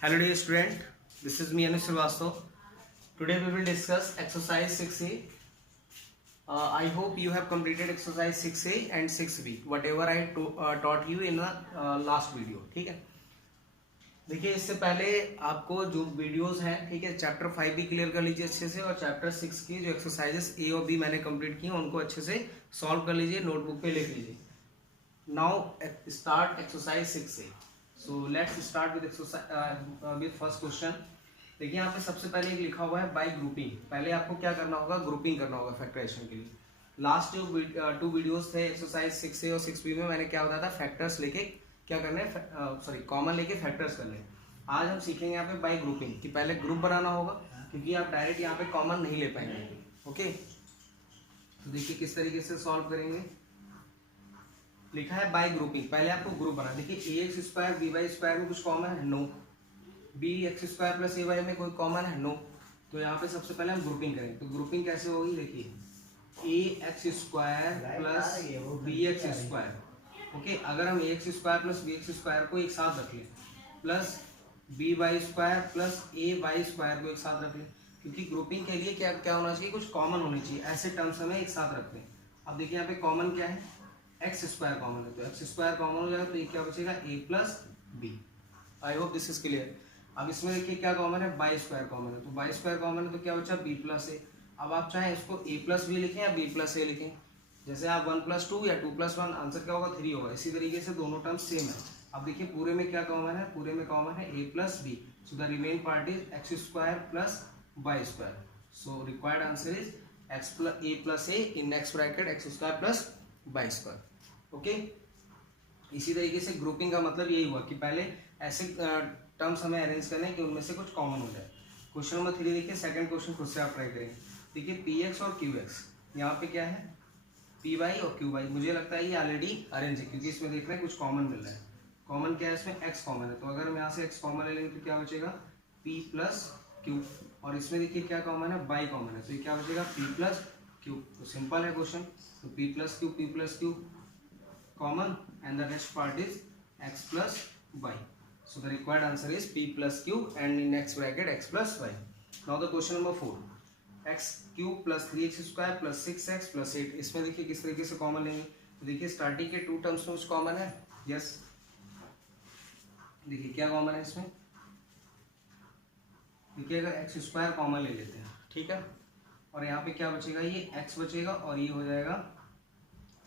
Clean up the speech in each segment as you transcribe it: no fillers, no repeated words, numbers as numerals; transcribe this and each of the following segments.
Hello dear student, this is me Anu Srivastava. Today we will discuss exercise 6A. I hope you have completed exercise 6A and 6B, whatever I taught you in the last video. ठीक है, देखिए इससे पहले आपको जो videos हैं, ठीक है, चैप्टर 5 भी क्लियर कर लीजिए अच्छे से, और चैप्टर 6 की जो एक्सरसाइजेस ए और बी मैंने कंप्लीट किए उनको अच्छे से सॉल्व कर लीजिए, नोटबुक पे लिख लीजिए. Now start exercise 6A. So let's start with exercise with first question. देखिए यहाँ पे सबसे पहले एक लिखा हुआ है बाय ग्रुपिंग. पहले आपको क्या करना होगा, ग्रुपिंग करना होगा फैक्टराइजेशन के लिए. लास्ट जो 2 वीडियोस थे एक्सरसाइज 6A और 6B में मैंने क्या बताया था, फैक्टर्स लेके क्या करना है, कॉमन लेके फैक्टर्स करने हैं. आज हम सीखेंगे यहाँ पे बाय ग्रुपिंग कि पहले ग्रुप बनाना होगा, क्योंकि आप डायरेक्ट यहाँ पे कॉमन नहीं ले पाएंगे. ओके, तो देखिए किस तरीके से सॉल्व करेंगे. लिखा है बाय ग्रुपिंग, पहले आपको ग्रुप बना. देखिए ax square B Y square में कुछ कॉमन है, no. B X square plus A Y में कोई कॉमन है, नो. तो यहाँ पे सबसे पहले हम ग्रुपिंग करेंगे. तो ग्रुपिंग कैसे होगी, देखिए A X square plus B X square. Okay, अगर हम A X square plus B X square को एक साथ रख लें, plus B Y square plus A Y square को एक साथ रख लें, क्योंकि ग्रुपिंग के लिए क्या क्या होना चाहिए, कुछ कॉमन होनी चाहिए. ऐसे टर्म्स हमें एक साथ रखते हैं. अब देखिए यहाँ पे कॉमन क्या है, एक्स स्क्वायर कॉमन है, तो एक्स स्क्वायर कॉमन हो जाएगा, तो ये क्या बचेगा, A plus B. I hope this is clear. अब इसमें देखिए क्या कॉमन है, बाई स्क्वायर कॉमन है, तो बाई स्क्वायर कॉमन है तो क्या बचा, बी प्लस ए. अब आप चाहें इसको ए प्लस बी लिखें या बी प्लस ए लिखें, जैसे आप 1 + 2 या 2 + 1, आंसर क्या होगा, 3 होगा. इसी तरीके से दोनों टर्म सेम है. अब देखिए पूरे में क्या कॉमन है, पूरे में कॉमन है A plus B, so the remain part is X square plus Y square. So required answer is A plus A in next bracket X square plus Y square. Okay, इसी तरीके से grouping का मतलब यही हुआ कि पहले ऐसे टर्म्स हमें अरेंज करने कि उनमें से कुछ कॉमन हो जाए. क्वेश्चन नंबर 3 देखिए, सेकंड क्वेश्चन खुद से आप ट्राई करेंगे. देखिए पी एक्स और क्यू एक्स, यहाँ पे क्या है, पी वाई और क्यू वाई. मुझे लगता है ये ऑलरेडी अरेंज है, क्योंकि इसमें देख रहे हैं कुछ कॉमन मिल रहा है. कॉमन क्या है इसमें, एक्स कॉमन है, तो अगर हम यहाँ से एक्स कॉमन ले लेंगे तो क्या बचेगा, पी प्लस क्यू. और इसमें देखिए क्या कॉमन है, बाई कॉमन है, तो ये क्या बचेगा, पी प्लस क्यू. तो सिंपल है क्वेश्चन. तो P plus Q common and the rest part is x plus y. So the required answer is p plus q and in next bracket x plus y. Now the question number 4, x cube plus 3x square plus 6x plus 8. इसमें देखिए किस तरीके से common लेंगे. तो देखिए starting के 2 terms में कुछ कॉमन है, यस. देखिए क्या कॉमन है इसमें, देखिए अगर एक्स स्क्वायर कॉमन ले लेते हैं, ठीक है, और यहाँ पे क्या बचेगा, ये x बचेगा और ये हो जाएगा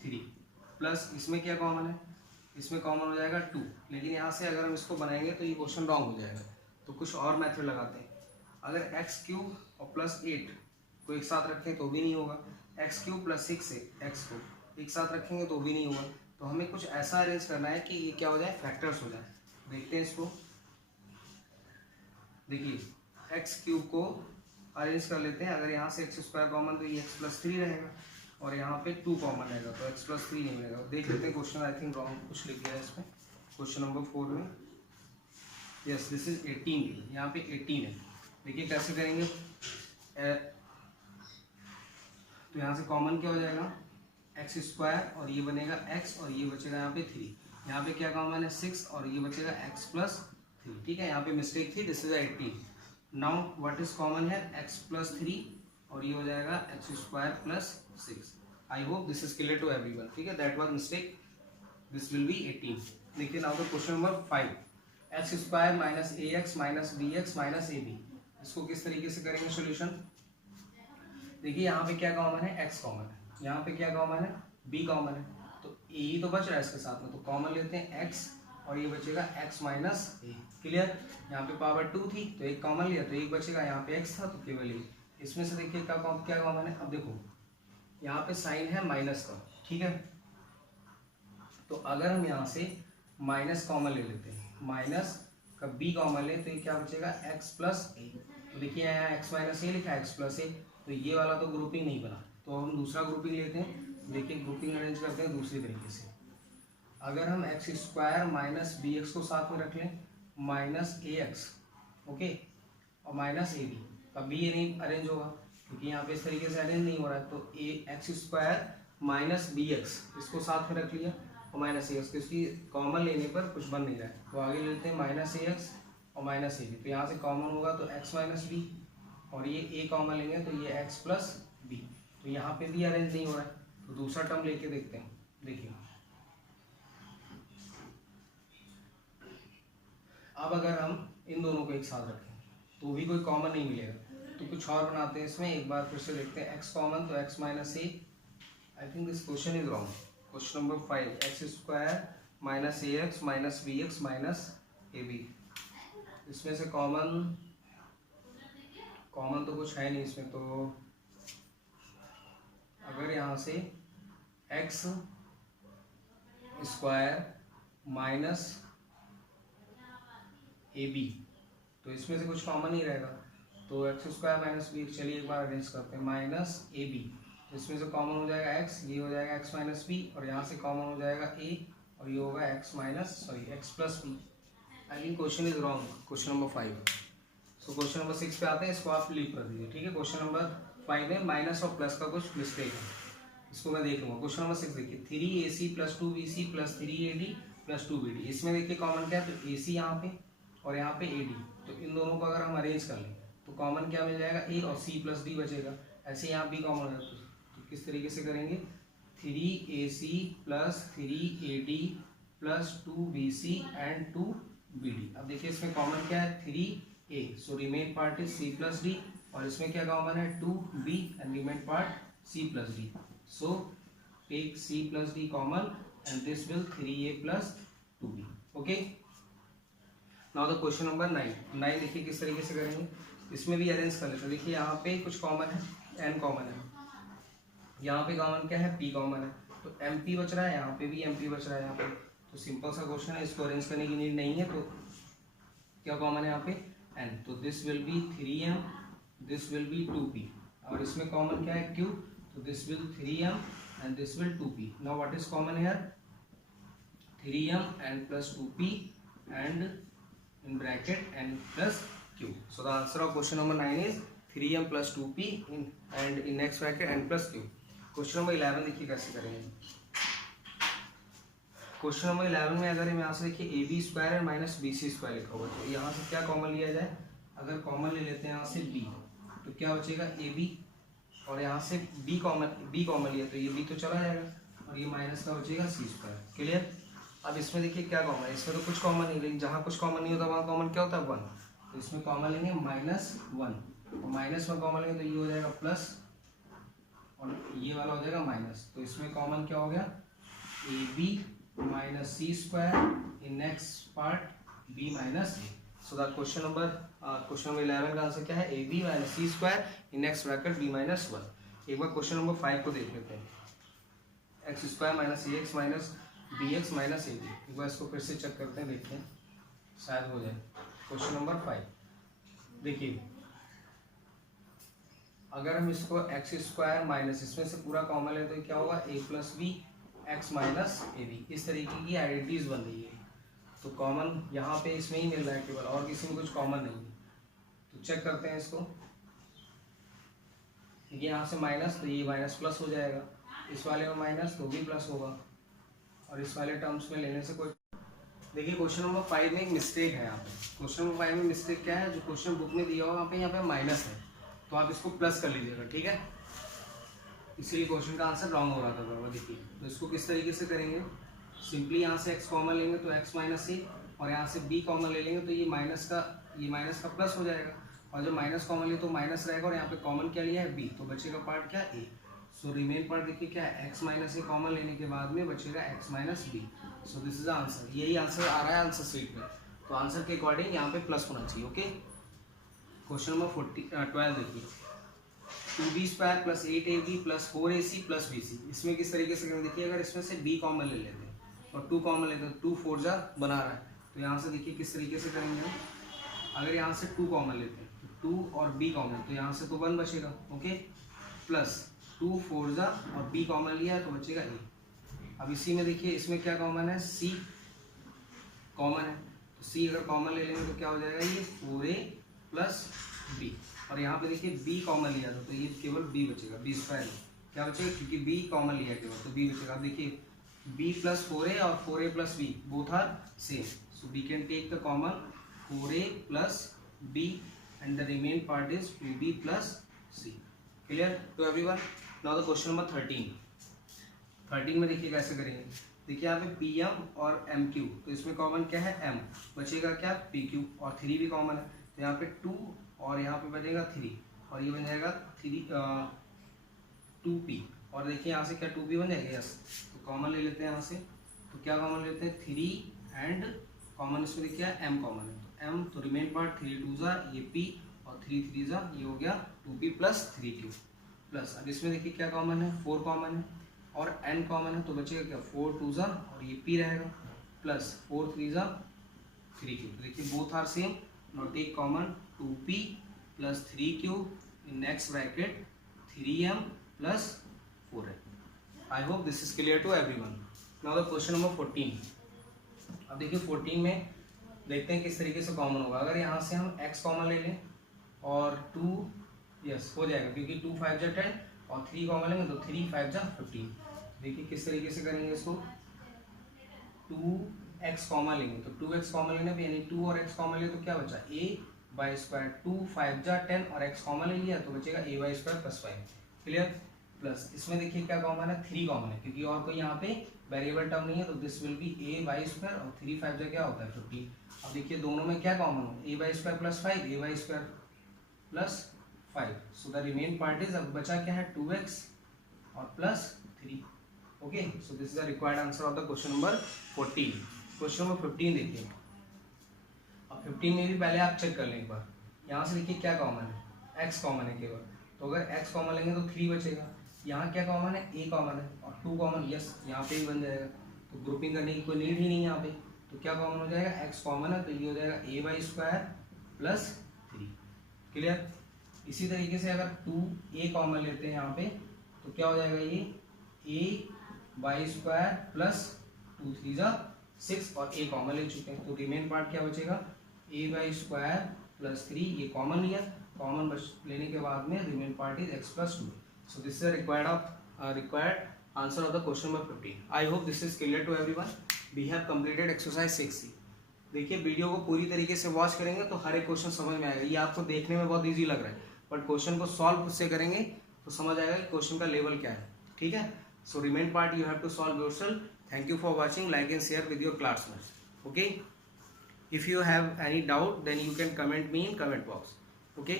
3, प्लस इसमें क्या कॉमन है, इसमें कॉमन हो जाएगा 2. लेकिन यहाँ से अगर हम इसको बनाएंगे तो ये क्वेश्चन रॉन्ग हो जाएगा, तो कुछ और मेथड लगाते हैं. अगर एक्स क्यूब और प्लस 8 को एक साथ रखें तो भी नहीं होगा, एक्स क्यूब प्लस 6 से एक्स को एक साथ रखेंगे तो भी नहीं होगा. तो हमें कुछ ऐसा अरेंज करना है कि ये क्या हो जाए, फैक्टर्स हो जाए. देखते हैं इसको. देखिए एक्स क्यूब को अरेंज कर लेते हैं. अगर यहाँ से एक्स स्क्वायर कॉमन तो ये एक्स प्लस 3 रहेगा, और यहाँ पे 2 कॉमन रहेगा, तो x प्लस 3 नहीं रहेगा. देख लेते हैं क्वेश्चन, आई थिंक रॉन्ग कुछ लिख दिया है इसमें. क्वेश्चन नंबर 4 में, यस दिस इज 18, यहाँ पे 18 है. देखिए कैसे करेंगे. तो यहाँ से कॉमन क्या हो जाएगा, एक्स स्क्वायर, और ये बनेगा x, और ये बचेगा यहाँ पे 3. यहाँ पे क्या कॉमन है, 6, और ये बचेगा x प्लस 3. ठीक है, यहाँ पे मिस्टेक थी, this is 18. Now what is common है, x प्लस 3, और ये हो जाएगा x square plus 6. I hope this is clear to everyone. ठीक है, that was mistake, this will be 18. देखिए now the question number 5, x square minus A x minus B x minus A b. इसको किस तरीके से करेंगे solution. देखिए यहाँ पे क्या कॉमन है, एक्स कॉमन है, यहाँ पे क्या कॉमन है, बी कॉमन है, तो ए ही तो बच रहा है इसके साथ में, तो कॉमन लेते हैं एक्स, और ये बचेगा x माइनस ए. क्लियर. यहाँ पे पावर 2 थी तो एक कॉमन लिया तो एक बचेगा, यहाँ पे x था तो केवल एक. इसमें से देखिए क्या कॉमन है. अब देखो यहाँ पे साइन है माइनस का, ठीक है, तो अगर हम यहाँ से माइनस कॉमन ले लेते हैं, माइनस का b कॉमन ले, तो ये क्या बचेगा, x प्लस ए. तो देखिए यहाँ x माइनस ए लिखा है, x प्लस ए, तो ये वाला तो ग्रुपिंग नहीं बना, तो हम दूसरा ग्रुपिंग लेते हैं. देखिए ग्रुपिंग अरेंज करते हैं दूसरी तरीके से. अगर हम x square minus B x को साथ में रख लें, माइनस ए एक्स, ओके, और माइनस ए बी, तब भी ये नहीं अरेंज होगा, क्योंकि यहाँ पे इस तरीके से अरेंज नहीं हो रहा है. तो A X square minus B X, इसको साथ में रख लिया, और माइनस ए एक्स, इसकी कॉमन लेने पर कुछ बन नहीं रहा है, तो आगे लेते हैं माइनस ए एक्स और माइनस ए बी, तो यहाँ से कॉमन होगा तो x माइनस बी, और ये a कॉमन लेंगे तो ये x प्लस बी, तो यहाँ पे भी अरेंज नहीं हो रहा है, तो दूसरा टर्म लेके देखते हैं। देखिए अब अगर हम इन दोनों को एक साथ रखें तो भी कोई कॉमन नहीं मिलेगा, तो कुछ और बनाते हैं इसमें, एक बार फिर से देखते हैं। x कॉमन तो x minus a, I think this question is wrong, question number 5, x square minus A x minus B x minus A b, इसमें से कॉमन तो कुछ है नहीं इसमें, तो अगर यहाँ से एक्स स्क्वायर माइनस ए बी, तो इसमें से कुछ कॉमन ही रहेगा, तो एक्स स्क्वायर माइनस बी, चलिए एक बार अरेंज करते हैं, माइनस ए बी, तो इसमें से कॉमन हो जाएगा एक्स, ये हो जाएगा एक्स माइनस बी, और यहाँ से कॉमन हो जाएगा ए, और ये होगा x plus B. I think question is wrong, question number 5। So question number 6 पे आते हैं, इसको आप लीव कर दीजिए, ठीक है। क्वेश्चन नंबर 5 में माइनस और प्लस का कुछ मिस्टेक है, इसको मैं देख लूँगा। क्वेश्चन नंबर 6 देखिए, 3ac plus 2bc plus 3ad plus 2bd, इसमें देखिए कॉमन क्या है, तो ac यहाँ पे और यहाँ पे ad, तो इन दोनों को अगर हम अरेंज कर लें तो कॉमन क्या मिल जाएगा, a और c प्लस d बचेगा। ऐसे यहाँ b कॉमन है, तो किस तरीके से करेंगे, 3ac plus 3ad plus 2bc and 2bd। अब देखिए इसमें कॉमन क्या है, 3a, so remain part is c plus d, और इसमें क्या कॉमन है, 2b and remain part c plus d, so take c plus d common and this will 3a plus 2b, okay. Now the question number 9 देखिए किस तरीके से करेंगे, इसमें भी अरेंज कर लेते हैं। देखिए यहाँ पे कुछ कॉमन है, n कॉमन है, यहाँ पे कॉमन क्या है, p कॉमन है, तो mp बच रहा है, यहाँ पे भी mp बच रहा है यहाँ पे, तो सिंपल सा क्वेश्चन है, इसको अरेंज करने की नीड नहीं है। तो क्या कॉमन है यहाँ पे, n, तो this will B 3m, this will B 2p, और इसमें कॉमन क्या है, q, तो this will 3m and this will 2p। Now what is common here, 3m and plus 2p and in bracket n plus q. So the answer of question number 9 is 3m plus 2p and in next bracket n plus q. Question number 11 देखिए कैसे करेंगे। Question number 11 में अगर हम यहाँ से देखिए a b square and minus b c square लिखा हुआ है, तो यहाँ से क्या कॉमन लिया जाए, अगर कॉमन ले लेते हैं यहाँ से b, तो क्या बचेगा ए बी, और यहाँ से b कॉमन लिया तो ये b तो चला जाएगा, और ये माइनस का बचेगा सी स्क्वायर। क्लियर। अब इसमें देखिए क्या कॉमन है, इसमें तो कुछ कॉमन नहीं, लेकिन जहाँ कुछ कॉमन नहीं होता वहाँ कॉमन क्या होता है, 1, तो इसमें कॉमन लेंगे -1, और माइनस में कॉमन लेंगे तो ये हो जाएगा प्लस, और ये वाला हो जाएगा माइनस, तो इसमें कॉमन क्या हो गया, a b minus c square in next part b minus a. So the question number 11 का आंसर क्या है, a b minus c square in next bracket b minus 1। एक बार क्वेश्चन नंबर 5 को देख लेते हैं, एक्स स्क्वायर माइनस ए x minus B x minus ए b, एक बार इसको फिर से चेक करते हैं, देखते हैं शायद हो जाए। क्वेश्चन नंबर 5 देखिए, अगर हम इसको एक्स स्क्वायर माइनस इसमें से पूरा कॉमन ले तो क्या होगा, A plus B x minus A B, इस तरीके की आइडेंटिटीज बन रही है, तो कॉमन यहाँ पे इसमें ही मिल रहा है केवल, और किसी में कुछ कॉमन नहीं है। तो चेक करते हैं इसको, ये यहाँ से माइनस तो ये माइनस प्लस हो जाएगा, इस वाले में माइनस तो भी प्लस होगा, और इस वाले टर्म्स में लेने से कोई। देखिए क्वेश्चन नंबर 5 में एक मिस्टेक है यहाँ पे। क्वेश्चन नंबर 5 में मिस्टेक क्या है, जो क्वेश्चन बुक में दिया होगा यहाँ पे माइनस है, तो आप इसको प्लस कर लीजिएगा, ठीक है। इसलिए क्वेश्चन का आंसर रॉन्ग हो रहा था बाबा। देखिए तो इसको किस तरीके से करेंगे, सिंपली यहाँ से x कॉमन लेंगे तो x माइनस ए, और यहाँ से b कॉमन ले लेंगे तो ये माइनस का प्लस हो जाएगा, और जब माइनस कॉमन ले तो माइनस रहेगा, और यहाँ पे कॉमन क्या लिया है b, तो बचेगा पार्ट क्या a। सो रिमेन पार्ट देखिए क्या है, x माइनस ए कॉमन लेने के बाद में बचेगा x minus b. So this is answer, यही आंसर आ रहा है आंसर शीट में, तो आंसर के अकॉर्डिंग यहाँ पे प्लस होना चाहिए, ओके। क्वेश्चन नंबर 12 देखिए, 2b square plus 8ab plus 4ac plus bc, इसमें किस तरीके से करेंगे, देखिए अगर इसमें से b कॉमन ले लेते हैं और 2 कॉमन लेते हैं, 2 4 जा बना रहा है, तो यहाँ से देखिए किस तरीके से करेंगे हम, अगर यहाँ से 2 कॉमन लेते हैं तो 2 और b कॉमन, तो यहाँ से तो 1 बचेगा, ओके, प्लस 2 4 जा और b कॉमन लिया तो बचेगा a। अब इसी में देखिए इसमें क्या कॉमन है, c कॉमन है, तो c अगर कॉमन ले लेंगे तो क्या हो जाएगा, ये 4a प्लस b, और यहाँ पे देखिए b कॉमन लिया था तो ये केवल b बचेगा, b स्क्वायर क्या बचेगा, क्योंकि b कॉमन लिया केवल तो b बचेगा। अब देखिए b प्लस 4a और 4a plus b both are same, so we can take the common 4a plus b and the remaining part is 2b plus c. Clear to everyone? Now the question number 13 में देखिए कैसे करेंगे. देखिए यहाँ पे pm और mq, तो इसमें कॉमन क्या है m, बचेगा क्या pq और 3 भी कॉमन है, तो यहाँ पे 2 और यहाँ पे बचेगा 3 और ये बन जाएगा 2p और देखिए यहाँ से क्या 2p बन जाएगा. यस, तो कॉमन ले लेते हैं यहाँ से. तो क्या कॉमन लेते हैं 3 एंड कॉमन इसमें देखिए m कॉमन है, तो m तो रिमेन पार्ट 3 2 जा ये p और 3 3 जा ये हो गया 2p प्लस 3q प्लस. अब इसमें देखिए क्या कॉमन है 4 कॉमन है और n कॉमन है, तो बचेगा क्या 4 2 जा और ये p रहेगा प्लस 4 3 जा 3q. तो देखिए both are same. Now take common 2p plus 3q in next bracket 3m plus 4m. I hope this is clear to everyone. Now the question number 14. अब देखिए 14 में देखते हैं किस तरीके से कॉमन होगा. अगर यहाँ से हम x कॉमन ले लें और 2 यस हो जाएगा क्योंकि 2 5 जा 10 और 3 कॉमन लेंगे तो 3 5 जा 15. देखिए किस तरीके से करेंगे इसको. 2x कॉमन लेंगे तो 2x कॉमन लेने पे यानी 2 और x कॉमन ले तो क्या बचा a बाई स्क्वायर 2 5 जा 10 और x कॉमन ले लिया तो बचेगा a by square plus 5. Clear. Plus इसमें देखिए क्या कॉमन है 3 कॉमन है क्योंकि और कोई यहाँ पे वेरिएबल टर्म नहीं है, तो this will B a by square और 3 5 जा क्या होता है 15. अब देखिए दोनों में क्या कॉमन हो a by square plus 5 a by square plus 5. So the remain part is, अब बचा क्या है 2x और plus 3. Okay, so this is the required answer of the question number 14. Question number 15 देखिए. अब 15 में भी पहले आप चेक कर लें एक बार. यहाँ से देखिए क्या कॉमन है x कॉमन है केवल, तो अगर x कॉमन लेंगे तो 3 बचेगा. यहाँ क्या कॉमन है a कॉमन है और 2 कॉमन यस यहाँ पे भी बन जाएगा, तो ग्रुपिंग करने की कोई नीड ही नहीं है यहाँ पे. तो क्या कॉमन हो जाएगा x कॉमन है तो ये हो जाएगा a by square plus 3. Clear. इसी तरीके से अगर 2a कॉमन लेते हैं यहाँ पे तो क्या हो जाएगा ये a बाई स्क्वायर प्लस 2 3 जा 6 और a कॉमन ले चुके हैं, तो रिमेन पार्ट क्या बचेगा a बाई स्क्वायर प्लस 3. ये कॉमन लिया, कॉमन लेने के बाद में remain part is x plus 2. So this is a required answer of the question number 15. I hope this is clear to everyone. We have completed exercise 6C. देखिए video को पूरी तरीके से वॉच करेंगे तो हर एक क्वेश्चन समझ में आएगा. ये आपको देखने में बहुत इजी लग रहा है बट क्वेश्चन को सॉल्व खुद से करेंगे तो समझ आएगा कि क्वेश्चन का लेवल क्या है. ठीक है. So remain part you have to solve yourself. Thank you for watching. Like and share with your classmates. Okay. If you have any doubt then you can comment me in comment box. Okay.